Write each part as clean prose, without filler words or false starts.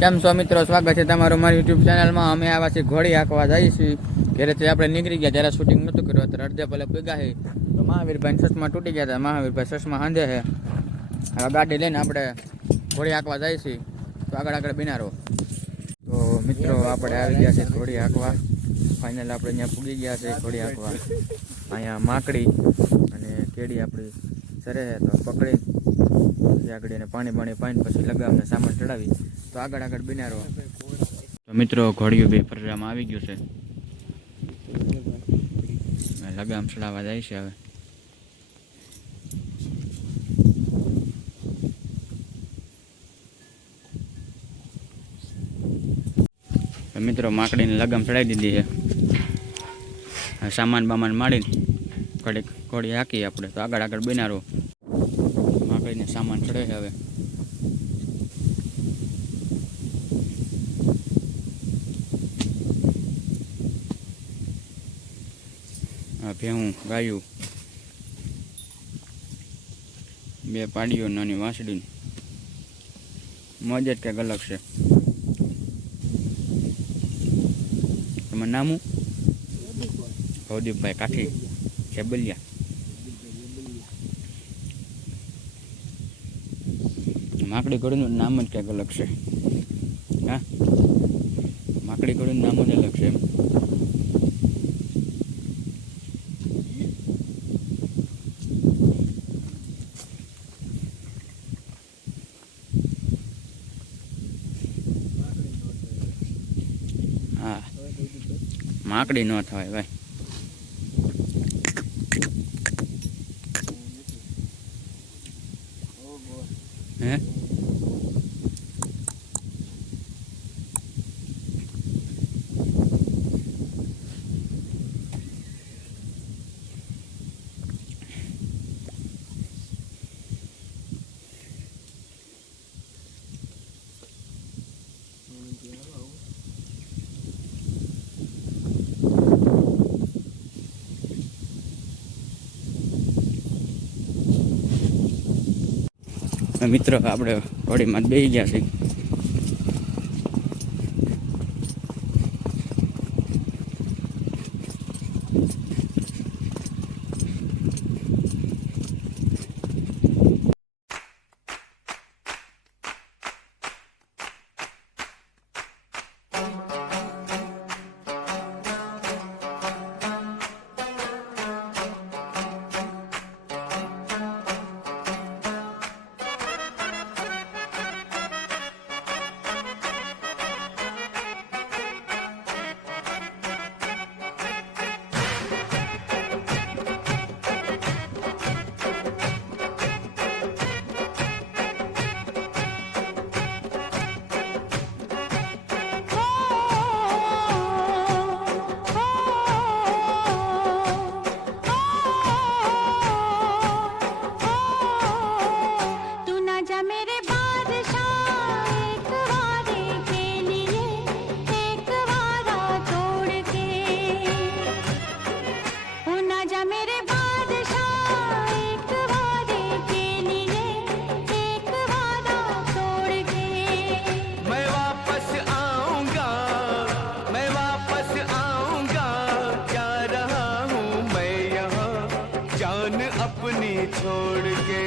કેમ છો મિત્રો, સ્વાગત છે તમારું મારી યુટ્યુબ ચેનલમાં. અમે આવા છીએ ઘોડી હાંકવા જઈએ છીએ. ઘરેથી આપણે નીકળી ગયા, જ્યારે શૂટિંગ નહોતું કર્યું ત્યારે અડધે પલે ભેગા છે. તો મહાવીરભાઈ ચશ્મા તૂટી ગયા હતા. મહાવીરભાઈ ચશ્મા હાંધે છે. હવે ગાડી લઈને આપણે ઘોડી હાંકવા જઈએ છીએ. તો આગળ બિનારો. તો મિત્રો આપણે આવી ગયા છે ઘોડી હાંકવા. ફાઇનલ આપણે અહીંયા પૂગી ગયા છે ઘોડી હાંકવા. અહીંયા માકડી અને કેડી આપણી સરે તો પકડી આગળ એને પાણી પાઈને પછી લગાવને સામાન ચડાવી. તો આગળ બિનારો. તો મિત્રો ઘોડિયું બે ફરવામાં આવી ગયું છે. લગામ ચડાવવા જાય છે હવે. તો મિત્રો માકડીને લગામ ચડાવી દીધી છે. સામાન બામાન માડીને ઘડીક ઘોડી હાંકી આપણે. તો આગળ બિનારો. માકડીને સામાન ચડે છે હવે. ભેહું ગાયું બે પાડીઓ નાની વાંસડી મોજ જ કંઈક અલગ છે. તમારું નામું? ભવદીપભાઈ કાઠી છેબલિયા. માકડી ઘોડીનું નામ જ કંઈક અલગ છે. હા, માકડી ઘોડીનું નામ જ અલગ છે એમ. હા, માકડી ન થવાય ભાઈ. હે મિત્રો આપણે ઘોડીમાં બેસી ગયા છીએ. अपनी छोड़ के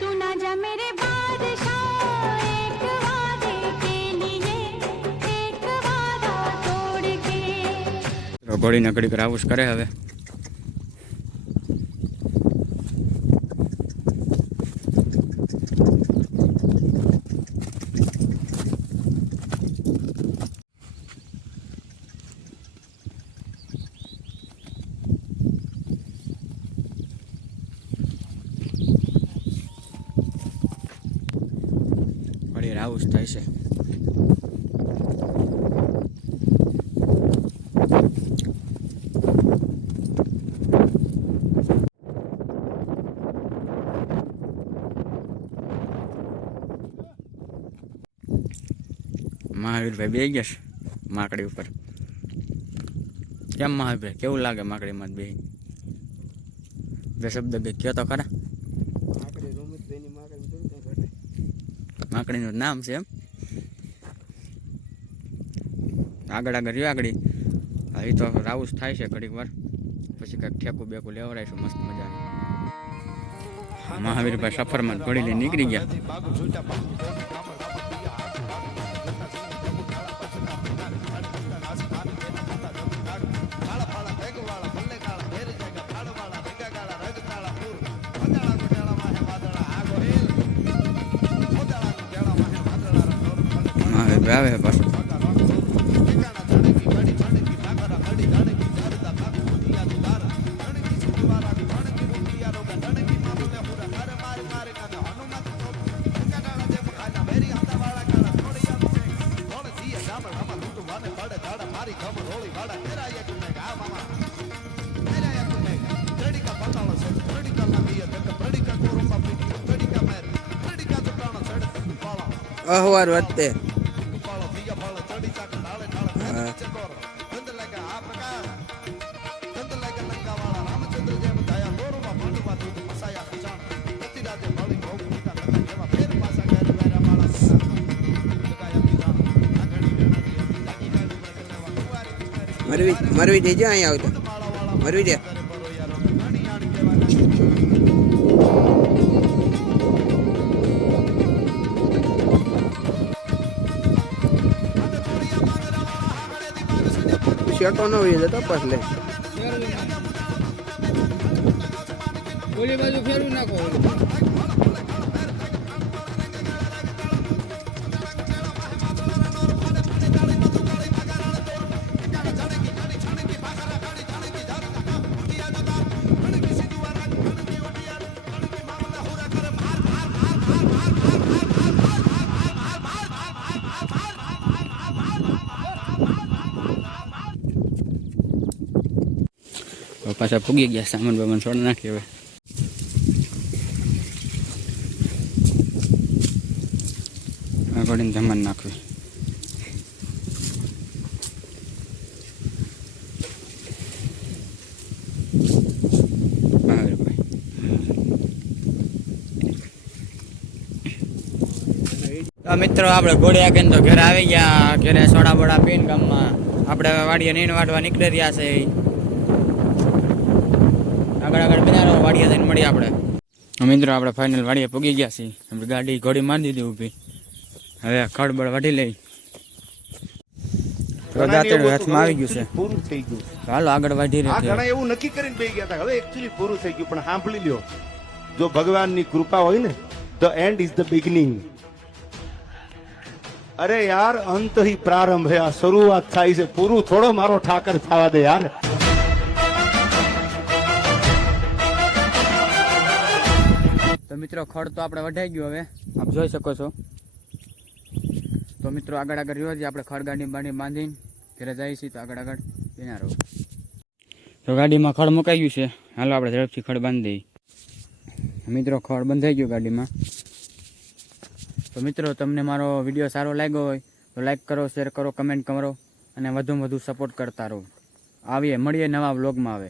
तू ना जा मेरे बादशाह एक वादे के लिए एक वादा तोड़ के. ઘોડીને ઘડીક રાઉસ કરે હવે. રાઉસ થાય છે. મહાવીરભાઈ બેસી ગયા છે માકડી ઉપર. કેમ મહાવીરભાઈ, કેવું લાગે માકડીમાં બે? બે શબ્દ બે કયો તો ખરા. માકડીનું નામ છે એમ. આગળ રહ્યો આગળ હવે તો રાઉસ થાય છે ઘડીક વાર પછી કંઈક ઠેકું બેકું લેવડાવીશું મસ્ત મજાની. મહાવીરભાઈ સફરમાં ઘોડી લઈને નીકળી ગયા. મહાવીરભાઈ આવે પાછું. અહવાર વખતે મરવી દેજો અહીંયા આવતો મરવી દે. શેટો ન હોય તપાસ લે. ઓલી બાજુ ફેરવી નાખો. પાછા પૂગી ગયા સામાન બામાન છોડ નાખી હવે. આગળ જમણ નાખવી. મિત્રો આપણે ઘોડિયા કેમ તો ઘરે આવી ગયા. ઘરે સોડા બોડા પીને ગામમાં આપણે વાડીએ નીણ વાટવા નીકળી રહ્યા છે. આગળ બજારો વાડીએ જઈને મળીએ આપણે. મિત્રો આપણે ફાઇનલ વાડીએ પૂગી ગયા છીએ. આપણે ગાડી ઘોડી મારી દીધી ઊભી. હવે ખડબડ વાઢી લઈ. હાથમાં આવી ગયું છે પૂરું થઈ ગયું. હાલો આગળ વાઢી આ રહી. ઘણા એવું નક્કી કરીને બેસી ગયા હતા હવે એકચ્યુઅલી પૂરું થઈ ગયું. પણ સાંભળી લ્યો, જો ભગવાનની કૃપા હોય ને the and is the beginning. અરે યાર અંત ही પ્રારંભ है. આ શરૂઆત થાય છે, પૂરું થોડો મારો ઠાકર થવા દે યાર. તો મિત્રો ખડ તો આપણે વઢાઈ ગયું. હવે આપ જોઈ શકો છો. તો મિત્રો આગળ રહ્યો છે આપણે ખડ ગાડી બાંધીને ઘરે જઈએ છીએ. તો આગળ એના રહો. તો ગાડીમાં ખડ મુકાઈ ગયું છે. હાલો આપણે ઝડપથી ખડ બાંધી દઈએ. મિત્રો ખડ બંધાઈ ગયું ગાડીમાં. તો મિત્રો તમને મારો વિડીયો સારો લાગ્યો હોય તો લાઈક કરો, શેર કરો, કમેન્ટ કરો અને વધુમાં વધુ સપોર્ટ કરતા રહો. મળીએ નવા વ્લોગમાં. હવે